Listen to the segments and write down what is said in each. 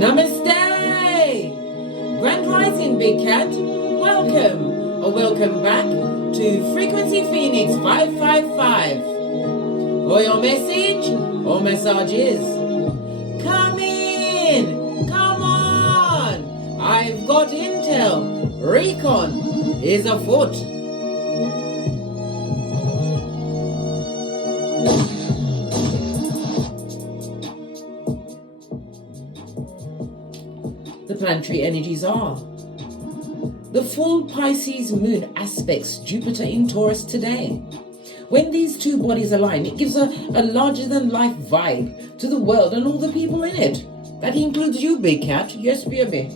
Namaste! Grand Rising, Big Cat. Welcome or welcome back to Frequency Phoenix 555. For your message or messages, come in, come on. I've got intel. Recon is afoot. The planetary energies are: the full Pisces moon aspects Jupiter in Taurus today. When these two bodies align, it gives a larger-than-life vibe to the world and all the people in it. That includes you, Big Cat. Yes, baby.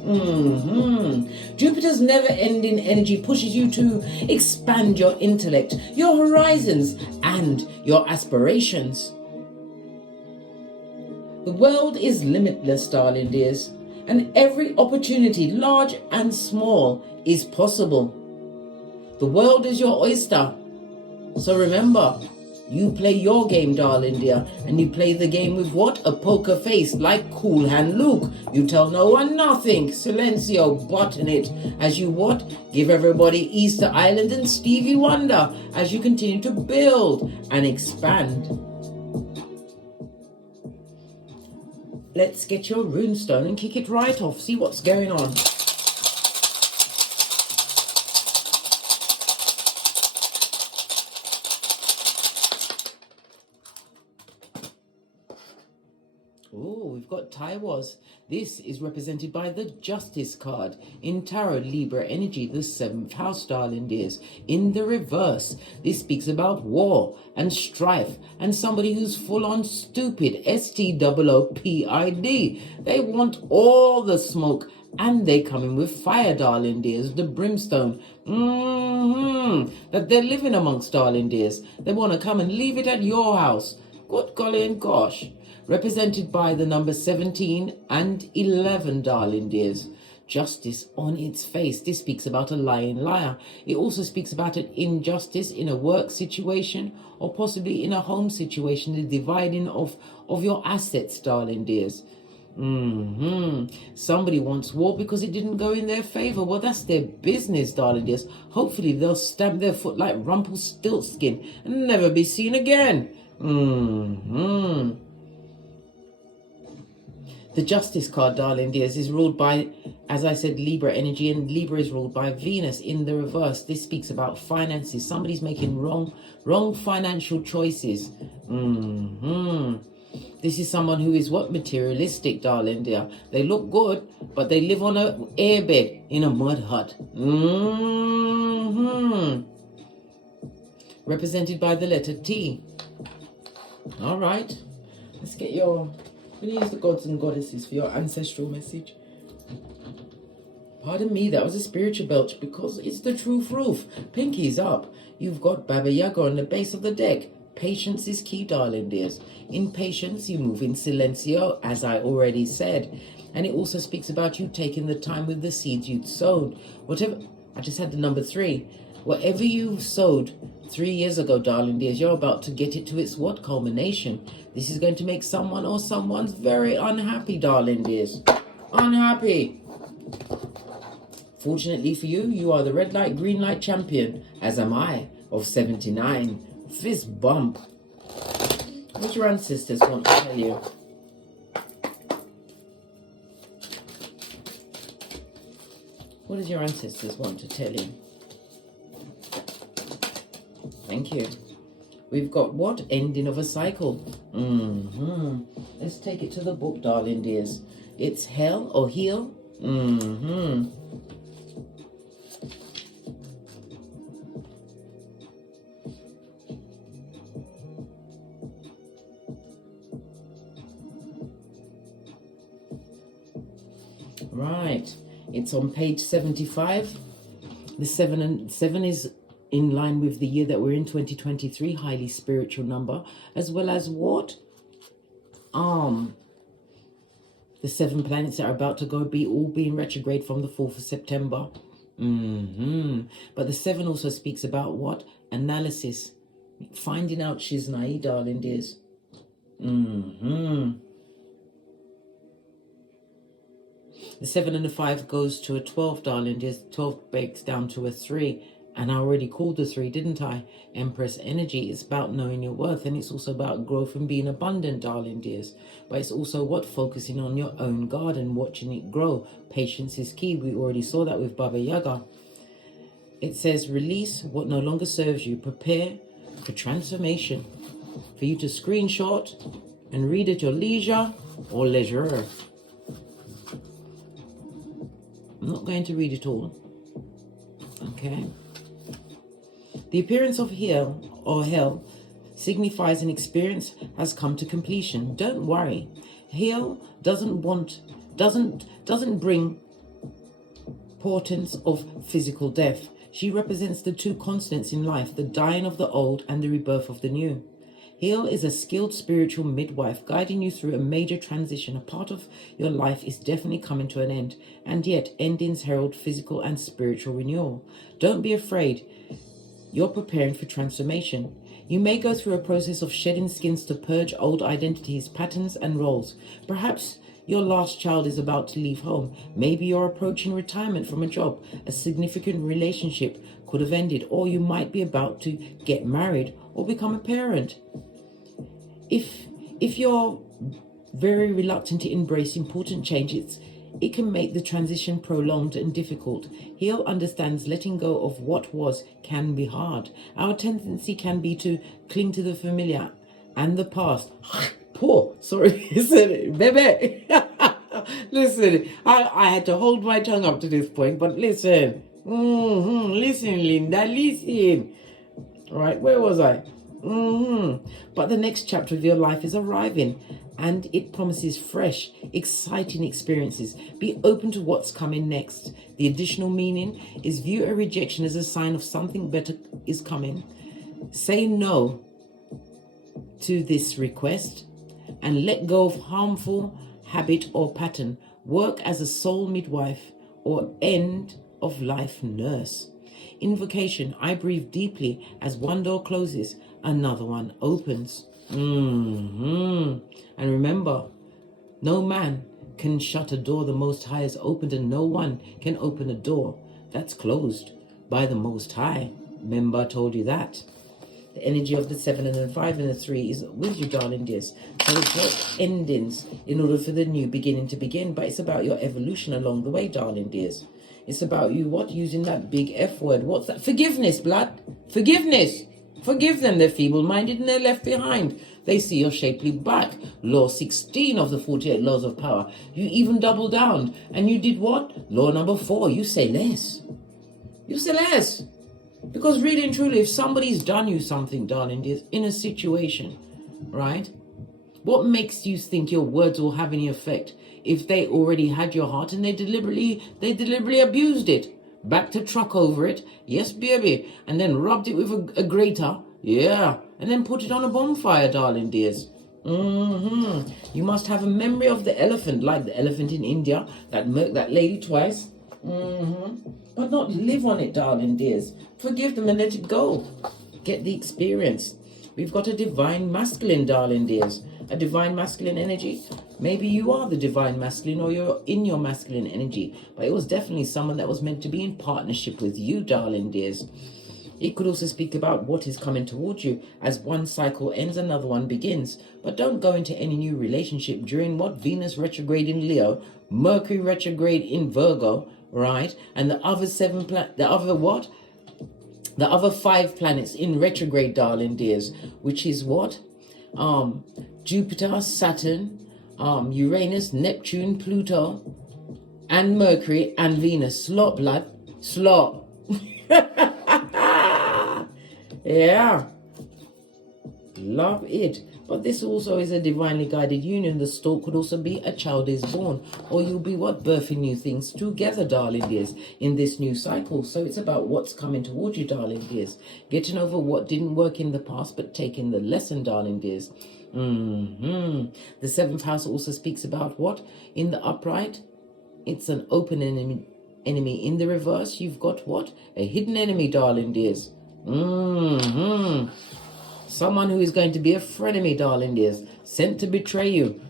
Jupiter's never-ending energy pushes you to expand your intellect, your horizons, and your aspirations. The world is limitless, darling dears, and every opportunity, large and small, is possible. The world is your oyster. So remember, you play your game, darling dear, and you play the game with what? A poker face, like Cool Hand Luke. You tell no one nothing. Silencio, button it. As you what? Give everybody Easter Island and Stevie Wonder as you continue to build and expand. Let's get your runestone and kick it right off. See what's going on. Oh, we've got Taiwas. This is represented by the Justice card in Tarot Libra energy, the 7th house, darling dears. In the reverse, this speaks about war and strife and somebody who's full on stupid, STOOPID. They want all the smoke and they come in with fire, darling dears, the brimstone. That they're living amongst, darling dears. They want to come and leave it at your house. Good golly and gosh. Represented by the number 17 and 11, darling dears. Justice on its face. This speaks about a lying liar. It also speaks about an injustice in a work situation or possibly in a home situation, the dividing of your assets, darling dears. Somebody wants war because it didn't go in their favor. Well, that's their business, darling dears. Hopefully they'll stamp their foot like Rumpelstiltskin and never be seen again. The Justice card, darling dears, is ruled by, as I said, Libra energy, and Libra is ruled by Venus in the reverse. This speaks about finances. Somebody's making wrong financial choices. This is someone who is what? Materialistic, darling dear. They look good, but they live on an airbed in a mud hut. Represented by the letter T. All right. Let's get your... I'm going to use the gods and goddesses for your ancestral message. Pardon me, that was a spiritual belch because it's the truth roof. Pinky's up. You've got Baba Yaga on the base of the deck. Patience is key, darling dears. In patience, you move in silencio, as I already said. And it also speaks about you taking the time with the seeds you'd sowed. Whatever, I just had the number 3. Whatever you sowed 3 years ago, darling dears, you're about to get it to its what? Culmination. This is going to make someone or someone's very unhappy, darling dears. Unhappy. Fortunately for you, you are the red light, green light champion, as am I, of 79. Fist bump. What do your ancestors want to tell you? What does your ancestors want to tell you? Thank you. We've got what? Ending of a cycle. Let's take it to the book, darling dears. It's hell or heal. Right. It's on page 75. The 7 is in line with the year that we're in, 2023, highly spiritual number, as well as what? The 7 planets that are about to go all being retrograde from the 4th of September. But the 7 also speaks about what? Analysis. Finding out Shiznai, darling dears. The 7 and the 5 goes to a 12, darling dears. 12 breaks down to a 3. And I already called the 3, didn't I? Empress energy. It's about knowing your worth. And it's also about growth and being abundant, darling dears. But it's also what? Focusing on your own garden, watching it grow. Patience is key. We already saw that with Baba Yaga. It says, release what no longer serves you. Prepare for transformation. For you to screenshot and read at your leisure or leisure. I'm not going to read it all. Okay. The appearance of hell or hell signifies an experience has come to completion. Don't worry. Hell doesn't bring portents of physical death. She represents the two constants in life, the dying of the old and the rebirth of the new. Hel is a skilled spiritual midwife guiding you through a major transition. A part of your life is definitely coming to an end, and yet endings herald physical and spiritual renewal. Don't be afraid. You're preparing for transformation. You may go through a process of shedding skins to purge old identities, patterns, and roles. Perhaps your last child is about to leave home. Maybe you're approaching retirement from a job. A significant relationship could have ended, or you might be about to get married or become a parent. If you're very reluctant to embrace important changes, it can make the transition prolonged and difficult. Hel understands letting go of what was can be hard. Our tendency can be to cling to the familiar and the past. Listen, baby. Listen, I had to hold my tongue up to this point, but listen. Listen, Linda, listen. Right, where was I? But the next chapter of your life is arriving, and it promises fresh, exciting experiences. Be open to what's coming next. The additional meaning is view a rejection as a sign of something better is coming. Say no to this request and let go of harmful habit or pattern. Work as a soul midwife or end of life nurse. Invocation. I breathe deeply as one door closes, another one opens. And remember, no man can shut a door the Most High has opened, and no one can open a door that's closed by the Most High. Remember, I told you that. The energy of the 7 and the 5 and the 3 is with you, darling dears. So it's not endings in order for the new beginning to begin, but it's about your evolution along the way, darling dears. It's about you, what? Using that big F word. What's that? Forgiveness, blood. Forgiveness. Forgive them, they're feeble-minded and they're left behind. They see your shapely back. Law 16 of the 48 laws of power. You even double down. And you did what? Law number 4. You say less. You say less. Because really and truly, if somebody's done you something, darling dears, in a situation, right? What makes you think your words will have any effect if they already had your heart and they deliberately abused it? Back to truck over it, yes baby, and then rubbed it with a grater, yeah, and then put it on a bonfire, darling dears. You must have a memory of the elephant, like the elephant in India that murked that lady twice. But not live on it, darling dears. Forgive them and let it go. Get the experience. We've got a divine masculine, darling dears. A divine masculine energy. Maybe you are the divine masculine, or you're in your masculine energy. But it was definitely someone that was meant to be in partnership with you, darling dears. It could also speak about what is coming towards you. As one cycle ends, another one begins. But don't go into any new relationship during what? Venus retrograde in Leo, Mercury retrograde in Virgo, right? And the other the other 5 planets in retrograde, darling dears, which is what? Jupiter, Saturn, Uranus, Neptune, Pluto, and Mercury, and Venus. Slot, blood. Slot. Yeah. Love it. But this also is a divinely guided union. The stalk could also be a child is born. Or you'll be what? Birthing new things together, darling dears, in this new cycle. So it's about what's coming towards you, darling dears. Getting over what didn't work in the past, but taking the lesson, darling dears. The 7th house also speaks about what? In the upright, it's an open enemy. In the reverse, you've got what? A hidden enemy, darling dears. Someone who is going to be a frenemy, darling dears, sent to betray you.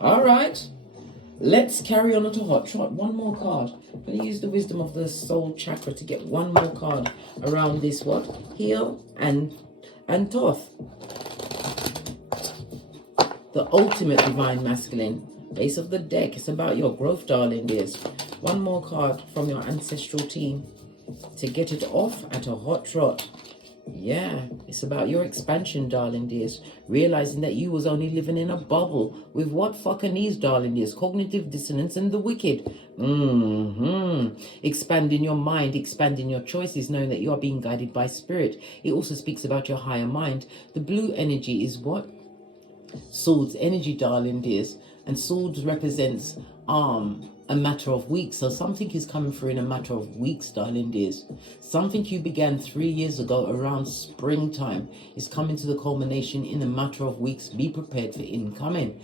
All right. Let's carry on to Hot Trot. One more card. I'm going to use the wisdom of the soul chakra to get one more card around this what? Heel and Toth. The ultimate divine masculine. Base of the deck. It's about your growth, darling dears. One more card from your ancestral team to get it off at a hot trot. Yeah, it's about your expansion, darling dears. Realizing that you was only living in a bubble with what fucking these, darling dears? Cognitive dissonance and the wicked. Expanding your mind, expanding your choices, knowing that you are being guided by spirit. It also speaks about your higher mind. The blue energy is what? Swords energy, darling dears. And swords represents a matter of weeks. So something is coming through in a matter of weeks, darling dears. Something you began 3 years ago around springtime is coming to the culmination in a matter of weeks. Be prepared for incoming.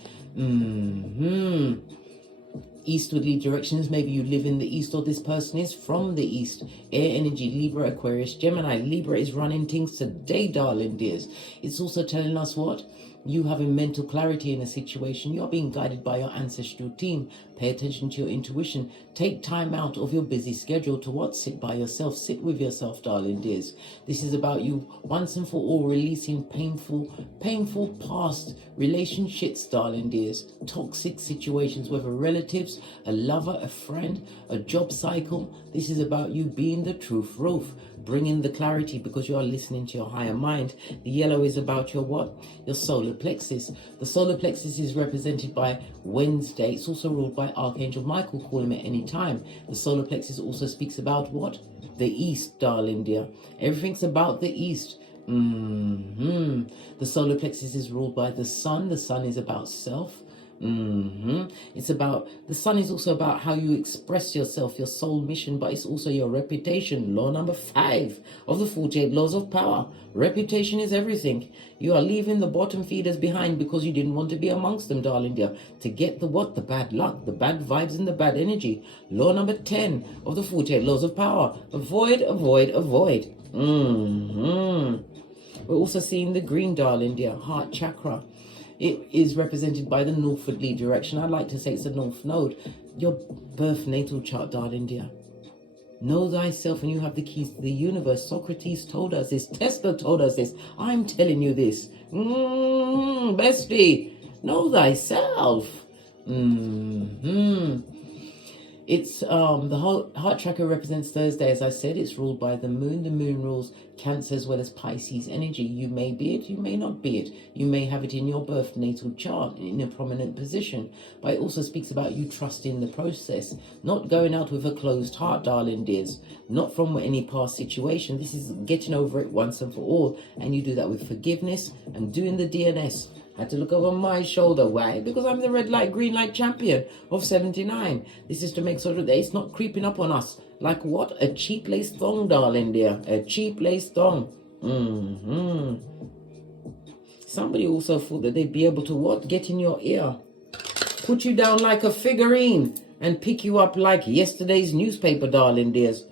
Eastwardly directions. Maybe you live in the east or this person is from the east. Air energy, Libra, Aquarius, Gemini. Libra is running things today, darling dears. It's also telling us what? You having mental clarity in a situation. You're being guided by your ancestral team. Pay attention to your intuition. Take time out of your busy schedule to what? Sit by yourself. Sit with yourself, darling dears. This is about you once and for all releasing painful past relationships, darling dears. Toxic situations, whether relatives, a lover, a friend, a job cycle. This is about you being the truth roof. Bringing the clarity because you are listening to your higher mind. The yellow is about your what? Your solar plexus. The solar plexus is represented by Wednesday. It's also ruled by Archangel Michael. Call him at any time. The solar plexus also speaks about what? The east, darling dear. Everything's about the east. The solar plexus is ruled by the sun. The sun is about self. It's about, the sun is also about how you express yourself, your soul mission, but it's also your reputation. Law number 5 of the 48 laws of power. Reputation is everything. You are leaving the bottom feeders behind because you didn't want to be amongst them, darling dear, to get the what? The bad luck, the bad vibes and the bad energy. Law number 10 of the 48 laws of power. Avoid, avoid, avoid. We're also seeing the green, darling dear, heart chakra. It is represented by the northwardly direction. I like to say it's a north node. Your birth natal chart, darling dear. Know thyself and you have the keys to the universe. Socrates told us this. Tesla told us this. I'm telling you this. Bestie, know thyself. It's the whole heart chakra represents Thursday. As I said, it's ruled by the moon. The moon rules Cancer as well as Pisces energy. You may be it, you may not be it. You may have it in your birth natal chart in a prominent position. But it also speaks about you trusting the process, not going out with a closed heart, darling dears. Not from any past situation. This is getting over it once and for all. And you do that with forgiveness and doing the DNS. I had to look over my shoulder. Why? Because I'm the red light, green light champion of 79. This is to make sure that it's not creeping up on us. Like what? A cheap lace thong, darling dear. A cheap lace thong. Somebody also thought that they'd be able to what? Get in your ear. Put you down like a figurine and pick you up like yesterday's newspaper, darling dears.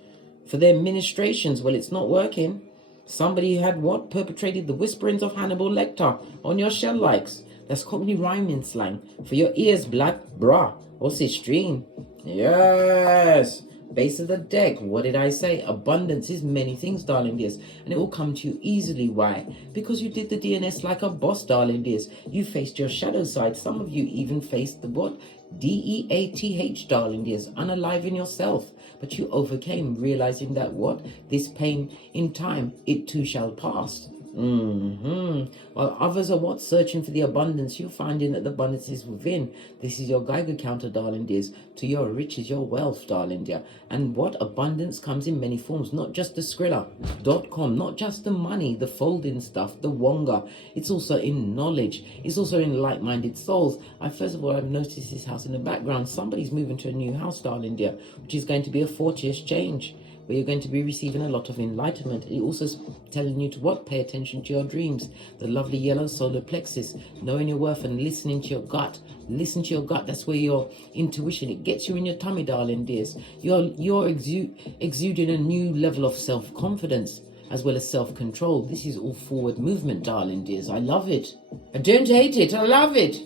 For their ministrations. Well, it's not working. Somebody had what? Perpetrated the whisperings of Hannibal Lecter on your shell likes. That's Cockney rhyming slang. For your ears, black bra or cistrine. Yes. Base of the deck. What did I say? Abundance is many things, darling dears. And it will come to you easily. Why? Because you did the DNS like a boss, darling dears. You faced your shadow side. Some of you even faced the what? DEATH, darling dears. Unaliving yourself. But you overcame, realizing that what? This pain in time, it too shall pass. While others are what? Searching for the abundance, you're finding that the abundance is within. This is your Geiger counter, darling dears. To your riches, your wealth, darling dear. And what? Abundance comes in many forms. Not just the Skrilla.com, not just the money, the folding stuff, the Wonga. It's also in knowledge. It's also in like-minded souls. First of all, I've noticed this house in the background. Somebody's moving to a new house, darling dear, which is going to be a fortuitous change, where you're going to be receiving a lot of enlightenment. It also is telling you to what? Pay attention to your dreams. The lovely yellow solar plexus, knowing your worth and listening to your gut. Listen to your gut. That's where your intuition, it gets you in your tummy, darling dears. You're exuding a new level of self-confidence as well as self-control. This is all forward movement, darling dears. I love it. I don't hate it. I love it.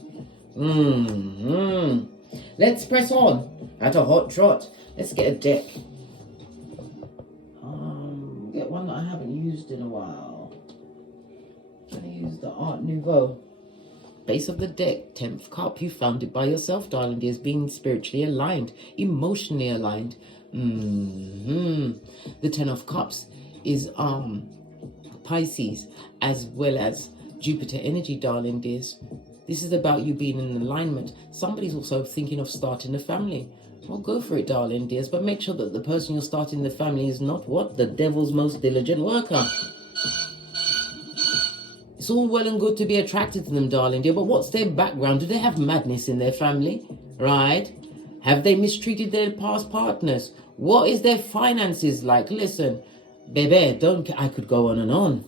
Let's press on at a hot trot. Let's get a deck. Get one that I haven't used in a while. I'm going to use the Art Nouveau. Base of the deck, 10th cup. You found it by yourself, darling dears, being spiritually aligned, emotionally aligned. The 10 of cups is Pisces, as well as Jupiter energy, darling dears. This is about you being in alignment. Somebody's also thinking of starting a family. Well, go for it, darling dears, but make sure that the person you're starting the family is not what? The devil's most diligent worker. It's all well and good to be attracted to them, darling dear, but what's their background? Do they have madness in their family? Right? Have they mistreated their past partners? What is their finances like? Listen, baby, I could go on and on.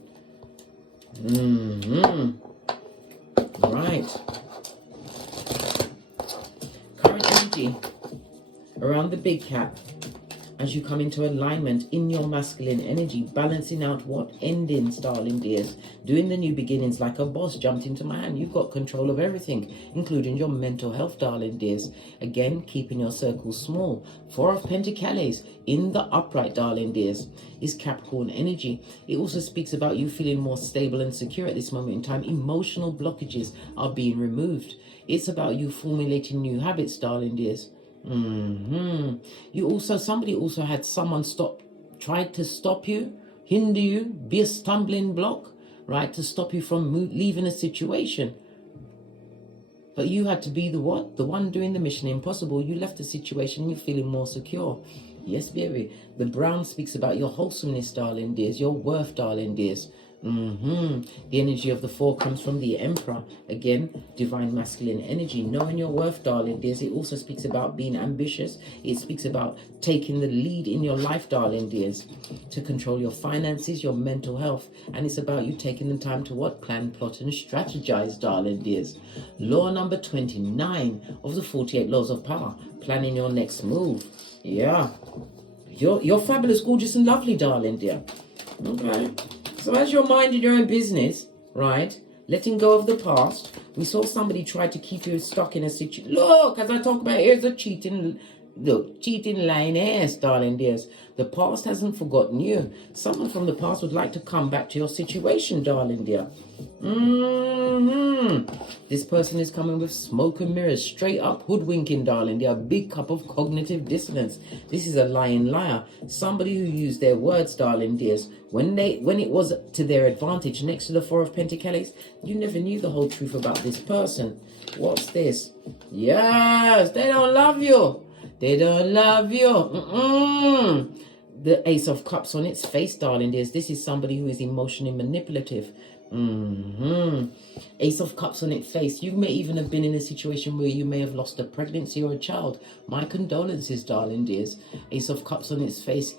Right. Current energy around the big cat as you come into alignment in your masculine energy, balancing out what? Endings, darling dears. Doing the new beginnings like a boss jumped into my hand. You've got control of everything, including your mental health, darling dears. Again, keeping your circle small. 4 of Pentacles in the upright, darling dears, is Capricorn energy. It also speaks about you feeling more stable and secure at this moment in time. Emotional blockages are being removed. It's about you formulating new habits, darling dears. Somebody also had someone tried to stop you, hinder you, be a stumbling block, right, to stop you from leaving a situation. But you had to be the one doing the mission impossible. You left the situation, you're feeling more secure. Yes, baby. The brown speaks about your wholesomeness, darling dears, your worth, darling dears. The energy of the 4 comes from the Emperor. Again, divine masculine energy, knowing your worth, darling dears. It also speaks about being ambitious. It speaks about taking the lead in your life, darling dears, to control your finances, your mental health. And it's about you taking the time to what? Plan, plot, and strategize, darling dears. Law number 29 of the 48 laws of power, planning your next move. Yeah, you're fabulous, gorgeous, and lovely, darling dear. Okay. So as you're minding your own business, right, letting go of the past, we saw somebody try to keep you stuck in a situation. Look, as I talk about, here's a cheating lioness, darling dears. The past hasn't forgotten you. Someone from the past would like to come back to your situation, darling dear. This person is coming with smoke and mirrors, straight up hoodwinking, darling dear. A big cup of cognitive dissonance. This is a lying liar. Somebody who used their words, darling dears, when it was to their advantage. Next to the 4 of Pentacles, you never knew the whole truth about this person. What's this? Yes, they don't love you. They don't love you. The Ace of Cups on its face, darling dears. This is somebody who is emotionally manipulative. Ace of Cups on its face. You may even have been in a situation where you may have lost a pregnancy or a child. My condolences, darling dears. Ace of Cups on its face.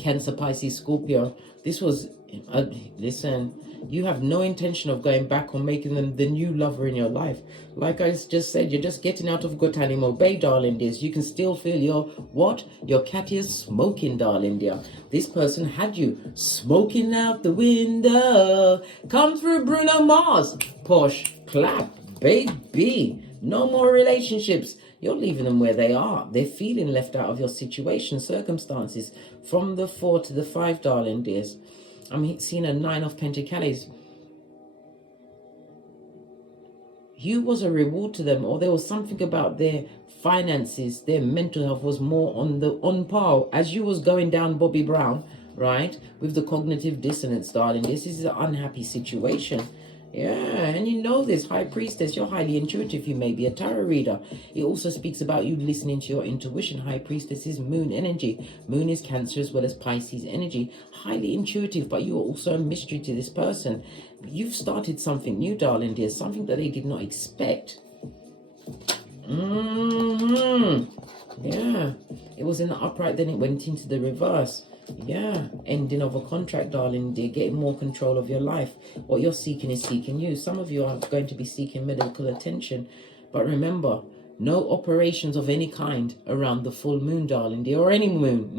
Cancer, Pisces, Scorpio. This was, listen, you have no intention of going back or making them the new lover in your life. Like I just said, you're just getting out of Guantanamo Bay, darling dears. You can still feel your cat is smoking, darling dear. This person had you smoking out the window. Come through, Bruno Mars. Posh, clap, baby. No more relationships. You're leaving them where they are. They're feeling left out of your situation, circumstances. From the 4 to the 5, darling dears. I'm seeing a 9 of Pentacles. You was a reward to them, or there was something about their finances, their mental health was more on par. As you was going down Bobby Brown, right, with the cognitive dissonance, darling. This is an unhappy situation. Yeah, and you know this, High Priestess, you're highly intuitive. You may be a tarot reader. It also speaks about you listening to your intuition. High Priestess is moon energy. Moon is Cancer as well as Pisces energy. Highly intuitive, but you are also a mystery to this person. You've started something new, darling dear, something that they did not expect. Yeah, it was in the upright, then it went into the reverse. Yeah, ending of a contract, darling dear, getting more control of your life. What you're seeking is seeking you. Some of you are going to be seeking medical attention, but remember, no operations of any kind around the full moon, darling dear, or any moon.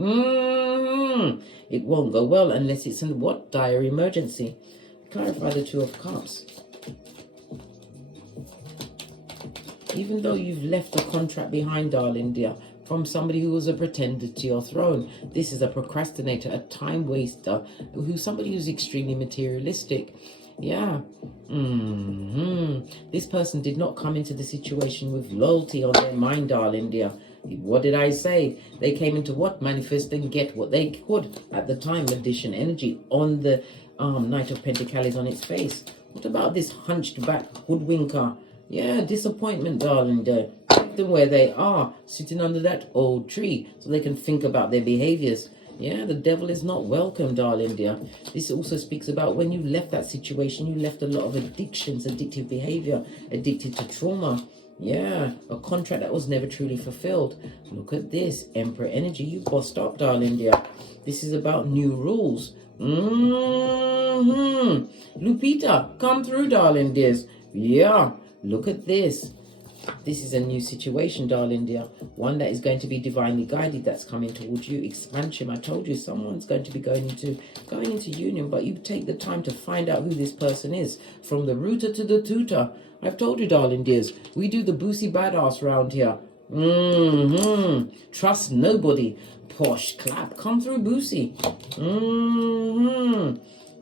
It won't go well unless it's in what? Dire emergency. Clarify the 2 of Cups. Even though you've left a contract behind, darling dear, from somebody who was a pretender to your throne. This is a procrastinator, a time waster, somebody who's extremely materialistic. Yeah. This person did not come into the situation with loyalty on their mind, darling dear. What did I say? They came into what? Manifest and get what they could at the time. Magician energy on the Knight of Pentacles on its face. What about this hunched back hoodwinker? Yeah, disappointment, darling dear. Keep them where they are, sitting under that old tree, so they can think about their behaviors. Yeah, the devil is not welcome, darling dear. This also speaks about when you left that situation, you left a lot of addictions, addictive behavior, addicted to trauma. Yeah, a contract that was never truly fulfilled. Look at this, Emperor energy. You bossed up, darling dear. This is about new rules. Lupita, come through, darling dears. Yeah, look at this. This is a new situation, darling dear. One that is going to be divinely guided, that's coming towards you. Expansion. I told you someone's going to be going into union, but you take the time to find out who this person is. From the rooter to the tutor. I've told you, darling dears, we do the boosie badass round here. Trust nobody. Posh clap. Come through, boosie.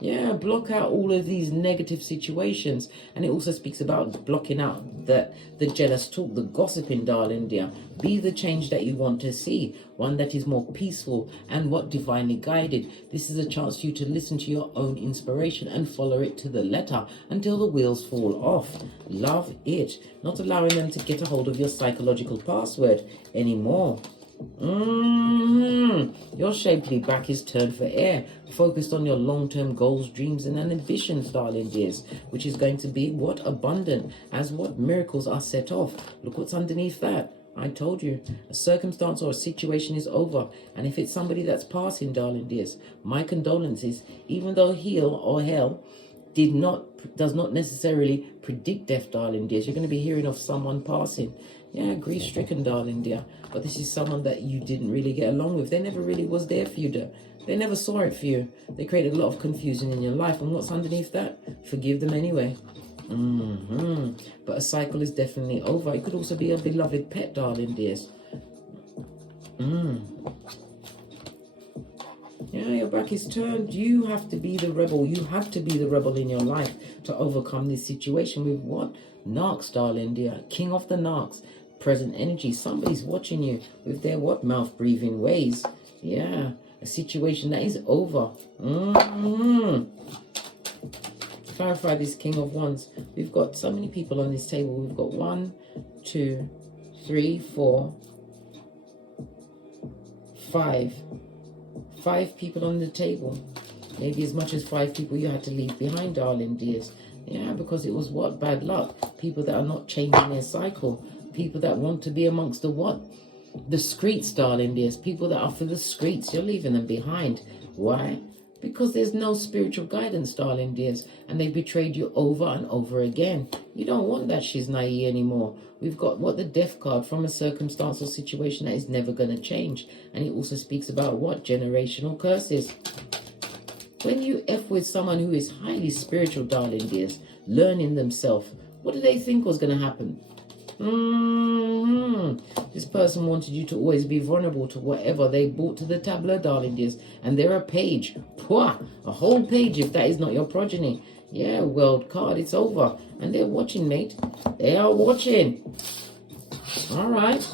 Yeah, block out all of these negative situations. And it also speaks about blocking out the jealous talk, the gossiping, darling dear. Be the change that you want to see. One that is more peaceful and what divinely guided. This is a chance for you to listen to your own inspiration and follow it to the letter until the wheels fall off. Love it. Not allowing them to get a hold of your psychological password anymore. Your shapely back is turned for air, focused on your long-term goals, dreams, and ambitions, darling dears, which is going to be what? Abundant, as what miracles are set off. Look what's underneath that. I told you, a circumstance or a situation is over, and if it's somebody that's passing, darling dears, my condolences. Even though heal or hell does not necessarily predict death, darling dears, you're going to be hearing of someone passing. Yeah, grief-stricken, darling dear. But this is someone that you didn't really get along with. They never really was there for you, dear. They never saw it for you. They created a lot of confusion in your life. And what's underneath that? Forgive them anyway. But a cycle is definitely over. It could also be a beloved pet, darling dears. Yeah, your back is turned. You have to be the rebel. You have to be the rebel in your life to overcome this situation with what? Narcs, darling dear. King of the Narcs. Present energy. Somebody's watching you with their what? Mouth breathing ways. Yeah, a situation that is over. Clarify this King of Wands. We've got so many people on this table. We've got 1, 2, 3, 4, 5. 5 people on the table. Maybe as much as 5 people you had to leave behind, darling dears. Yeah, because it was what? Bad luck. People that are not changing their cycle. People that want to be amongst the what? The streets, darling dears. People that are for the streets. You're leaving them behind. Why? Because there's no spiritual guidance, darling dears. And they've betrayed you over and over again. You don't want that she's naive anymore. We've got what? The death card from a circumstance or situation that is never going to change. And it also speaks about what? Generational curses. When you F with someone who is highly spiritual, darling dears, learning themselves, what did they think was going to happen? This person wanted you to always be vulnerable to whatever they brought to the tableau, darling dears. And they're a page. Pwah! A whole page if that is not your progeny. Yeah, world card, it's over. And they're watching, mate. They are watching. All right.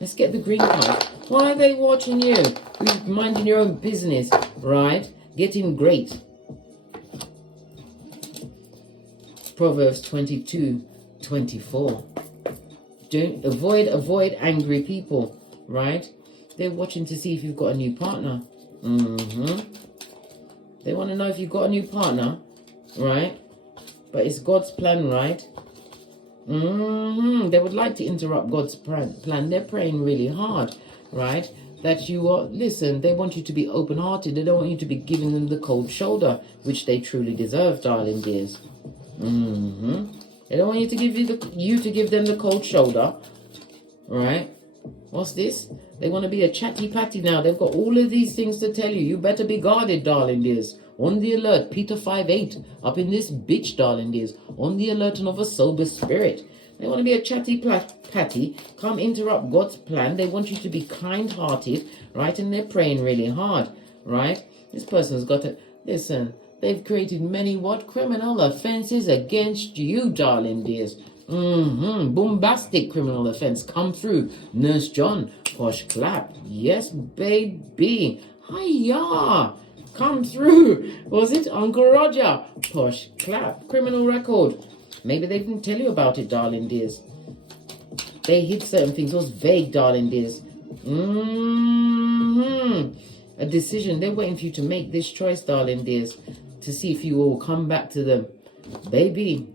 Let's get the green card. Why are they watching you? You're minding your own business, right? Getting great. Proverbs 22:24. Don't avoid angry people, right? They're watching to see if you've got a new partner. They want to know if you've got a new partner, right? But it's God's plan, right? They would like to interrupt God's plan. They're praying really hard, right? That you are, listen, they want you to be open-hearted. They don't want you to be giving them the cold shoulder, which they truly deserve, darling dears. They don't want you to give them the cold shoulder, right? What's this? They want to be a chatty patty now. They've got all of these things to tell you. You better be guarded, darling dears. On the alert, Peter 5:8, up in this bitch, darling dears. On the alert and of a sober spirit. They want to be a chatty patty, come interrupt God's plan. They want you to be kind-hearted, right? And they're praying really hard, right? This person's got to, listen, they've created many what? Criminal offenses against you, darling dears. Bombastic criminal offense. Come through. Nurse John, posh clap. Yes, baby. Hiya. Come through. Was it Uncle Roger? Posh clap. Criminal record. Maybe they didn't tell you about it, darling dears. They hid certain things. It was vague, darling dears. A decision. They're waiting for you to make this choice, darling dears, to see if you will come back to them. Baby,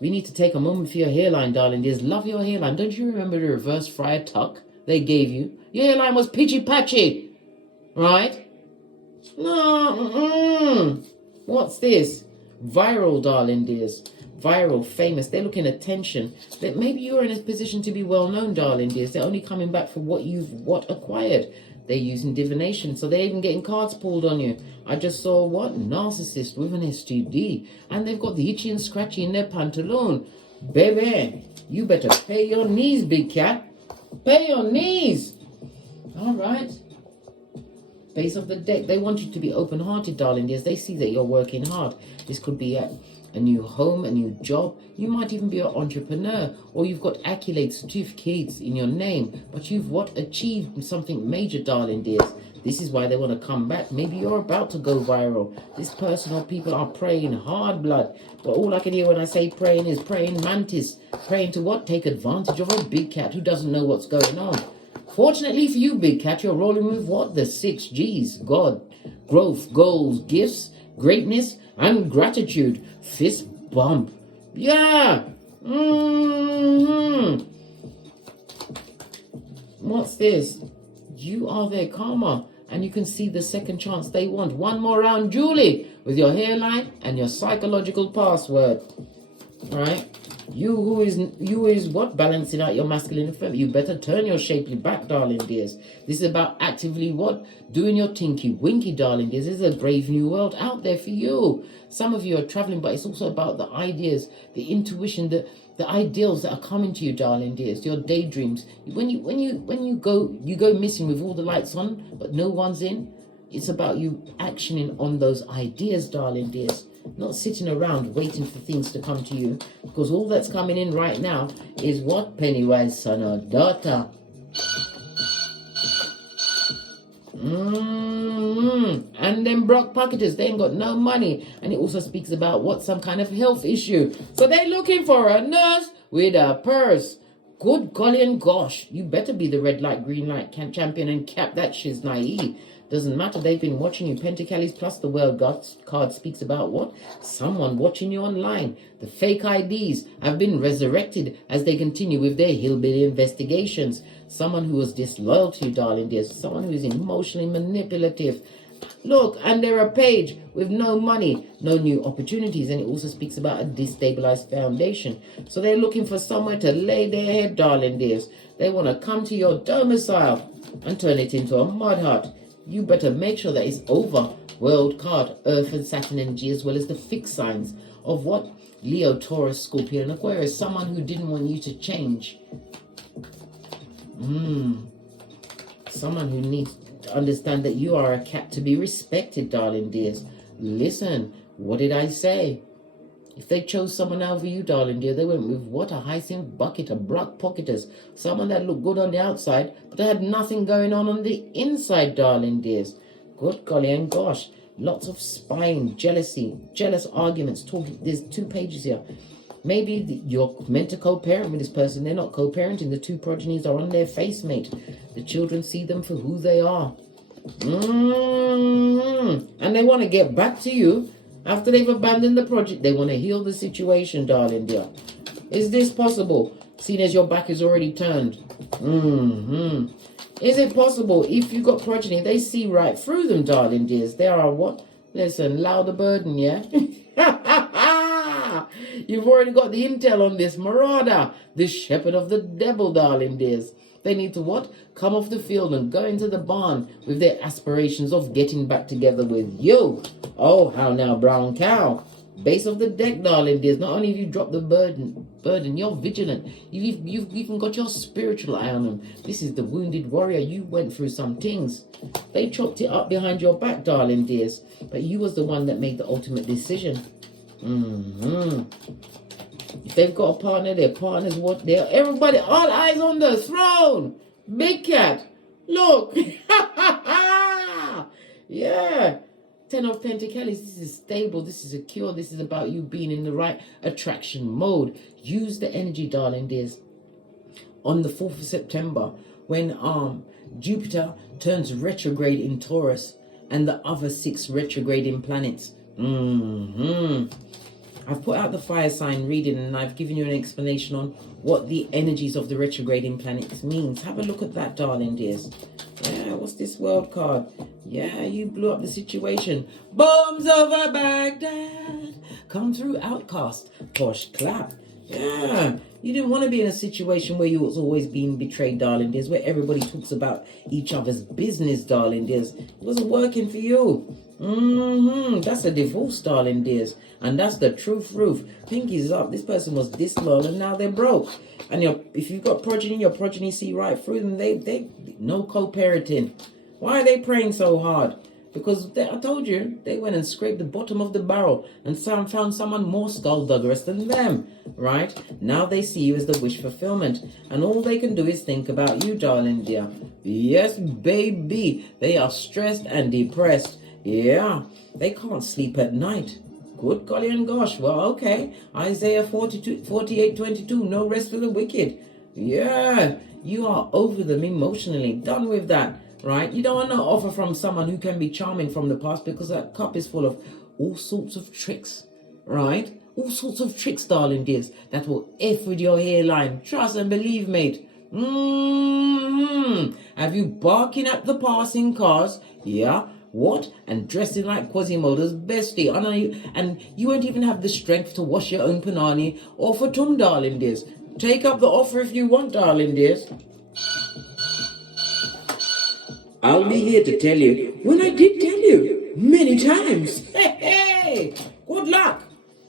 we need to take a moment for your hairline, darling dears. Love your hairline. Don't you remember the reverse friar tuck they gave you? Your hairline was pitchy-patchy, right? No, What's this? Viral, darling dears. Viral, famous. They're looking at attention. That maybe you're in a position to be well known, darling dears. They're only coming back for what you've acquired. They're using divination, so they're even getting cards pulled on you. I just saw what? Narcissist with an STD. And they've got the itchy and scratchy in their pantaloon. Baby, you better pay your knees, big cat. Pay your knees. All right. Base of the deck. They want you to be open-hearted, darling dears. They see that you're working hard. This could be a new home, a new job. You might even be an entrepreneur, or you've got accolades, certificates in your name, but you've achieved something major, darling dears. This is why they want to come back. Maybe you're about to go viral. This person or people are praying hard blood, but all I can hear when I say praying is praying mantis. Praying to what? Take advantage of a big cat who doesn't know what's going on. Fortunately for you, big cat, you're rolling with what? The 6 G's. God, growth, goals, gifts, greatness, and gratitude. Fist bump. Yeah. What's this? You are their karma, and you can see the second chance they want. One more round, Julie, with your hairline and your psychological password. All right? You who is what? Balancing out your masculine and feminine. You better turn your shapely back, darling dears. This is about actively what? Doing your tinky winky, darling dears. There's a brave new world out there for you. Some of you are traveling, but it's also about the ideas, the intuition, the ideals that are coming to you, darling dears. Your daydreams. When you go missing with all the lights on, but no one's in. It's about you actioning on those ideas, darling dears. Not sitting around waiting for things to come to you, because all that's coming in right now is what? Pennywise son or daughter. And then Brock pocketers, they ain't got no money. And it also speaks about what? Some kind of health issue. So they're looking for a nurse with a purse. Good golly and gosh, you better be the red light, green light champion and cap that shiznai. Doesn't matter, they've been watching you. Pentacles plus the world card speaks about what? Someone watching you online. The fake IDs have been resurrected as they continue with their hillbilly investigations. Someone who was disloyal to you, darling dears. Someone who is emotionally manipulative. Look, and they're a page with no money, no new opportunities. And it also speaks about a destabilized foundation. So they're looking for somewhere to lay their head, darling dears. They want to come to your domicile and turn it into a mud hut. You better make sure that it's over. World card, Earth and Saturn energy, as well as the fixed signs of what? Leo, Taurus, Scorpio, and Aquarius. Someone who didn't want you to change. Someone who needs to understand that you are a cat to be respected, darling dears. Listen, what did I say? If they chose someone over you, darling dear, they went with what? A hyacinth bucket, a block pocketers. Someone that looked good on the outside, but they had nothing going on the inside, darling dears. Good golly and gosh. Lots of spying, jealousy, jealous arguments. There's 2 pages here. Maybe you're meant to co-parent with this person. They're not co-parenting. The 2 progenies are on their face, mate. The children see them for who they are. And they want to get back to you. After they've abandoned the project, they want to heal the situation, darling dear. Is this possible, seeing as your back is already turned? Is it possible, if you've got progeny, they see right through them, darling dears? They are what? Listen, louder burden, yeah? You've already got the intel on this marauder, this shepherd of the devil, darling dears. They need to what? Come off the field and go into the barn with their aspirations of getting back together with you. Oh, how now, brown cow. Base of the deck, darling dears. Not only have you dropped the burden, you're vigilant. You've even got your spiritual eye on them. This is the wounded warrior. You went through some things. They chopped it up behind your back, darling dears. But you was the one that made the ultimate decision. If they've got a partner, their partner's what they're. Everybody, all eyes on the throne. Big cat. Look. Yeah. 10 of Pentacles, this is stable, this is secure, this is about you being in the right attraction mode. Use the energy, darling dears. On the 4th of September, when Jupiter turns retrograde in Taurus and the other 6 retrograding planets. I've put out the fire sign reading and I've given you an explanation on what the energies of the retrograding planets means. Have a look at that, darling dears. Yeah, what's this world card? Yeah, you blew up the situation. Bombs over Baghdad. Come through, outcast. Posh clap. Yeah, you didn't want to be in a situation where you was always being betrayed, darling dears, where everybody talks about each other's business, darling dears. It wasn't working for you. That's a divorce, darling dears. And that's the truth roof. Pinkies up. This person was this low and now they're broke. And if you've got progeny, your progeny see right through them. They no co-parenting. Why are they praying so hard? Because I told you, they went and scraped the bottom of the barrel and found someone more skullduggerous than them, right? Now they see you as the wish fulfillment. And all they can do is think about you, darling dear. Yes, baby. They are stressed and depressed. Yeah, they can't sleep at night. Good golly and gosh. Well, okay. Isaiah 48:22. No rest for the wicked. Yeah, you are over them emotionally. Done with that, right? You don't want to offer from someone who can be charming from the past, because that cup is full of all sorts of tricks, right? All sorts of tricks, darling dears, that will F with your hairline. Trust and believe, mate. Have you barking at the passing cars? Yeah. What? And dressing like Quasimodo's bestie. And you won't even have the strength to wash your own panani or fatum, darling dears. Take up the offer if you want, darling dears. I'll be here to tell you when I did tell you many times. Hey, good luck.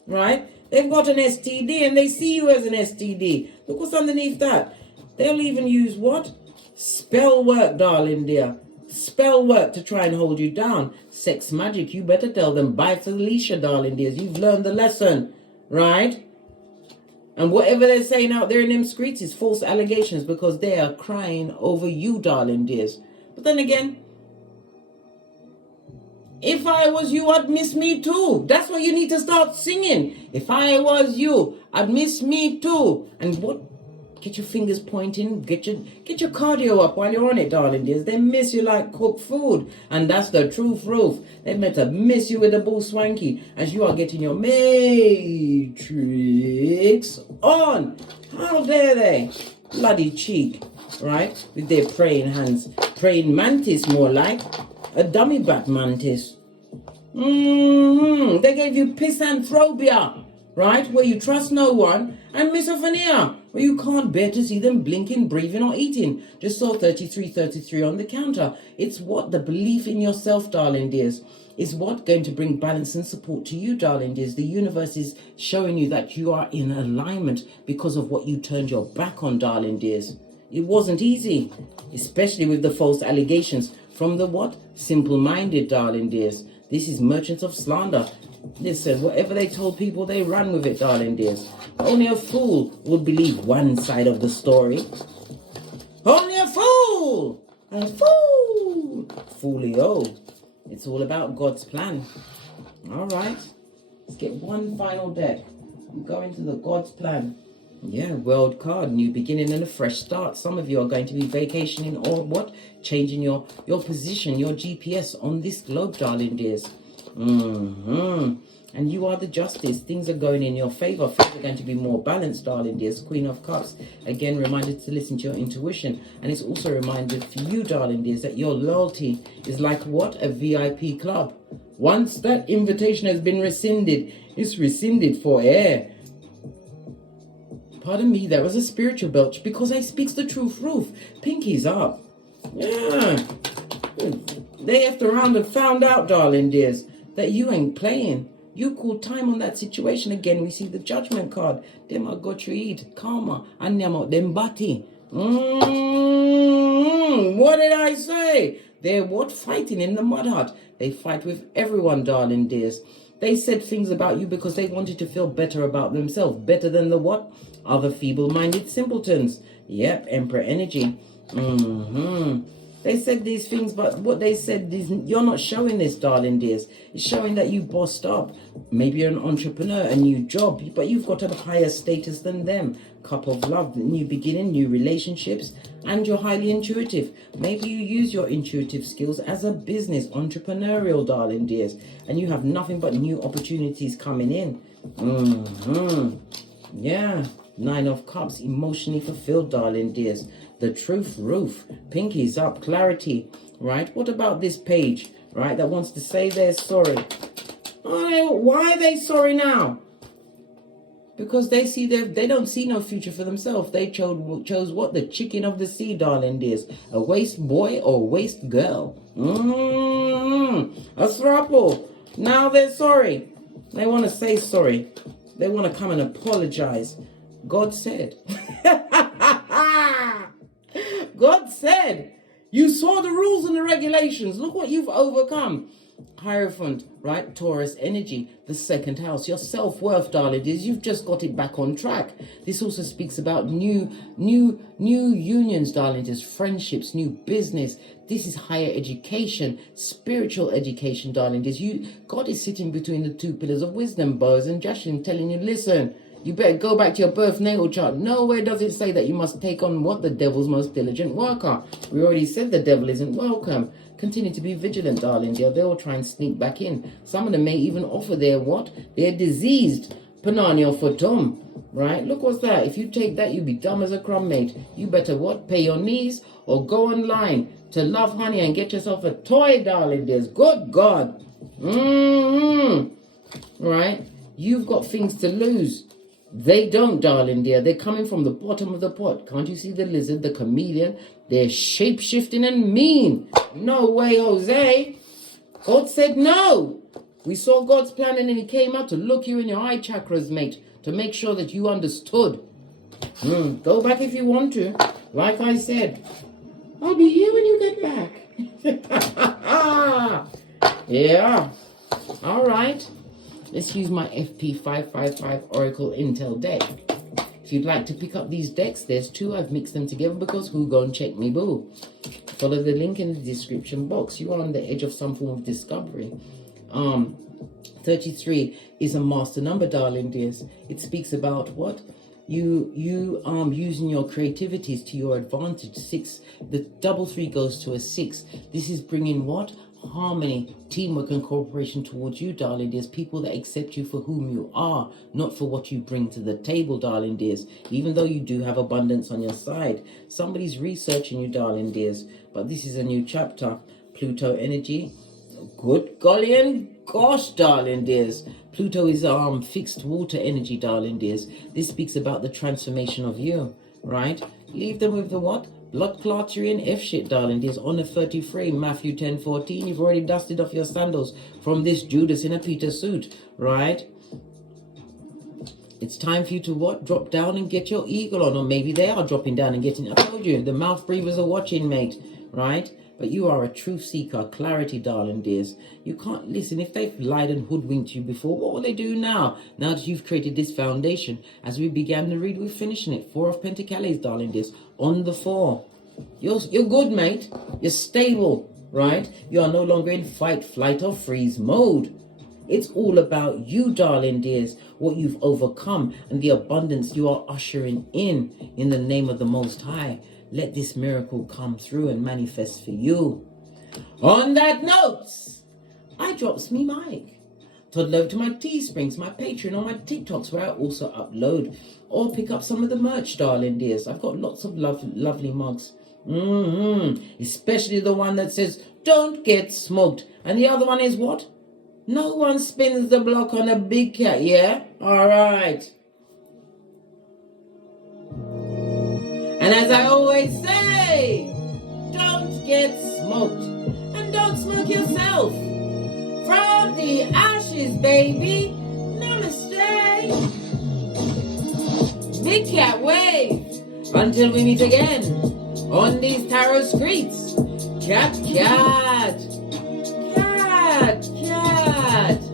Right? They've got an STD and they see you as an STD. Look what's underneath that. They'll even use what? Spell work, darling dear. Spell work to try and hold you down. Sex magic. You better tell them bye Felicia, darling dears. You've learned the lesson, right? And whatever they're saying out there in them streets is false allegations, because they are crying over you, darling dears. But then again, if I was you, I'd miss me too. That's what you need to start singing. If I was you, I'd miss me too. And what? Get your fingers pointing. Get your cardio up while you're on it, darling dears. They miss you like cooked food. And that's the truth roof. They meant to miss you with a bull swanky as you are getting your matrix on. How dare they? Bloody cheek, right? With their praying hands. Praying mantis, more like. A dummy back mantis. They gave you pisanthropia, right? Where you trust no one. And misophonia, where you can't bear to see them blinking, breathing, or eating. Just saw 3333 on the counter. It's what? The belief in yourself, darling dears, is what going to bring balance and support to you, darling dears. The universe is showing you that you are in alignment because of what you turned your back on, darling dears. It wasn't easy, especially with the false allegations from the what? Simple-minded, darling dears. This is merchants of slander. Listen, whatever they told people, they ran with it, darling dears. Only a fool would believe one side of the story. Only a fool! A fool! Foolio. It's all about God's plan. All right. Let's get one final deck. I'm going to the God's plan. Yeah, world card, new beginning and a fresh start. Some of you are going to be vacationing or what? Changing your position, your GPS on this globe, darling dears. And you are the justice. Things are going in your favor. Things are going to be more balanced, darling dears. Queen of Cups. Again, reminded to listen to your intuition. And it's also reminded for you, darling dears, that your loyalty is like what? A VIP club. Once that invitation has been rescinded, it's rescinded for air. Pardon me, that was a spiritual belch because I speaks the truth roof. Pinkies up. Yeah. They effed around and found out, darling dears, that you ain't playing. You call time on that situation. Again, we see the judgment card. Them are got you eat. Karma. And them out them bati. What did I say? They're what? Fighting in the mud hut. They fight with everyone, darling dears. They said things about you because they wanted to feel better about themselves. Better than the what? Other feeble-minded simpletons. Yep, Emperor energy. They said these things, but what they said, you're not showing this, darling dears. It's showing that you bossed up. Maybe you're an entrepreneur, a new job, but you've got a higher status than them. Cup of love, new beginning, new relationships, and you're highly intuitive. Maybe you use your intuitive skills as a business, entrepreneurial, darling dears, and you have nothing but new opportunities coming in. Yeah, 9 of Cups, emotionally fulfilled, darling dears. The truth roof, pinkies up, clarity, right? What about this page, right, that wants to say they're sorry? Why are they sorry now? Because they see they don't see no future for themselves. They chose what? The chicken of the sea, darling dears. A waste boy or a waste girl. A throuple. Now they're sorry. They want to say sorry. They want to come and apologize. God said. God said, you saw the rules and the regulations. Look what you've overcome. Hierophant, right? Taurus energy, the second house. Your self-worth, darling, is you've just got it back on track. This also speaks about new unions, darling, is friendships, new business. This is higher education, spiritual education, darling. God is sitting between the two pillars of wisdom, Boaz and Jashin, telling you, listen, you better go back to your birth natal chart. Nowhere does it say that you must take on what? The devil's most diligent worker. We already said the devil isn't welcome. Continue to be vigilant, darling. They'll try and sneak back in. Some of them may even offer their what? Their diseased Panania for Tom. Right? Look what's that. If you take that, you'll be dumb as a crumb, mate. You better what? Pay your knees or go online to Love Honey and get yourself a toy, darling. There's good God. Right? You've got things to lose. They don't, darling dear. They're coming from the bottom of the pot. Can't you see the lizard, the chameleon? They're shape-shifting and mean. No way, Jose. God said no. We saw God's plan and then he came out to look you in your eye chakras, mate, to make sure that you understood. Go back if you want to. Like I said, I'll be here when you get back. Yeah. All right. Let's use my FP555 Oracle Intel deck. If you'd like to pick up these decks, there's 2. I've mixed them together because who gon' check me, boo? Follow the link in the description box. You are on the edge of some form of discovery. 33 is a master number, darling dears. It speaks about what? You using your creativities to your advantage. 6, the 3 goes to a 6. This is bringing what? Harmony, teamwork and cooperation towards you, darling dears. People that accept you for whom you are, not for what you bring to the table, darling dears. Even though you do have abundance on your side, somebody's researching you, darling dears. But this is a new chapter. Pluto energy, good golly and gosh, darling dears. Pluto is fixed water energy, darling dears. This speaks about the transformation of you, right? Leave them with the what? Blood clots, you're in F shit, darling dears. On the 33, Matthew 10:14. You've already dusted off your sandals from this Judas in a Peter suit, right? It's time for you to what? Drop down and get your eagle on. Or maybe they are dropping down and getting, I told you, the mouth breathers are watching, mate, right? But you are a truth seeker, clarity, darling dears. You can't listen. If they've lied and hoodwinked you before, what will they do now? Now that you've created this foundation, as we began to read, we're finishing it. 4 of Pentacles, darling dears. On the 4. You're good, mate. You're stable, right? You are no longer in fight, flight, or freeze mode. It's all about you, darling dears, what you've overcome and the abundance you are ushering in the name of the Most High. Let this miracle come through and manifest for you. On that note, I drops me mic. Toddle over to my Teesprings, my Patreon, or my TikToks where I also upload or pick up some of the merch, darling dears. I've got lots of lovely mugs. Especially the one that says, don't get smoked. And the other one is what? No one spins the block on a big cat, yeah? All right. And as I always say, don't get smoked. And don't smoke yourself. from the ashes, baby. Namaste. Big cat wave. Until we meet again on these tarot streets. Cat, cat. Cat, cat.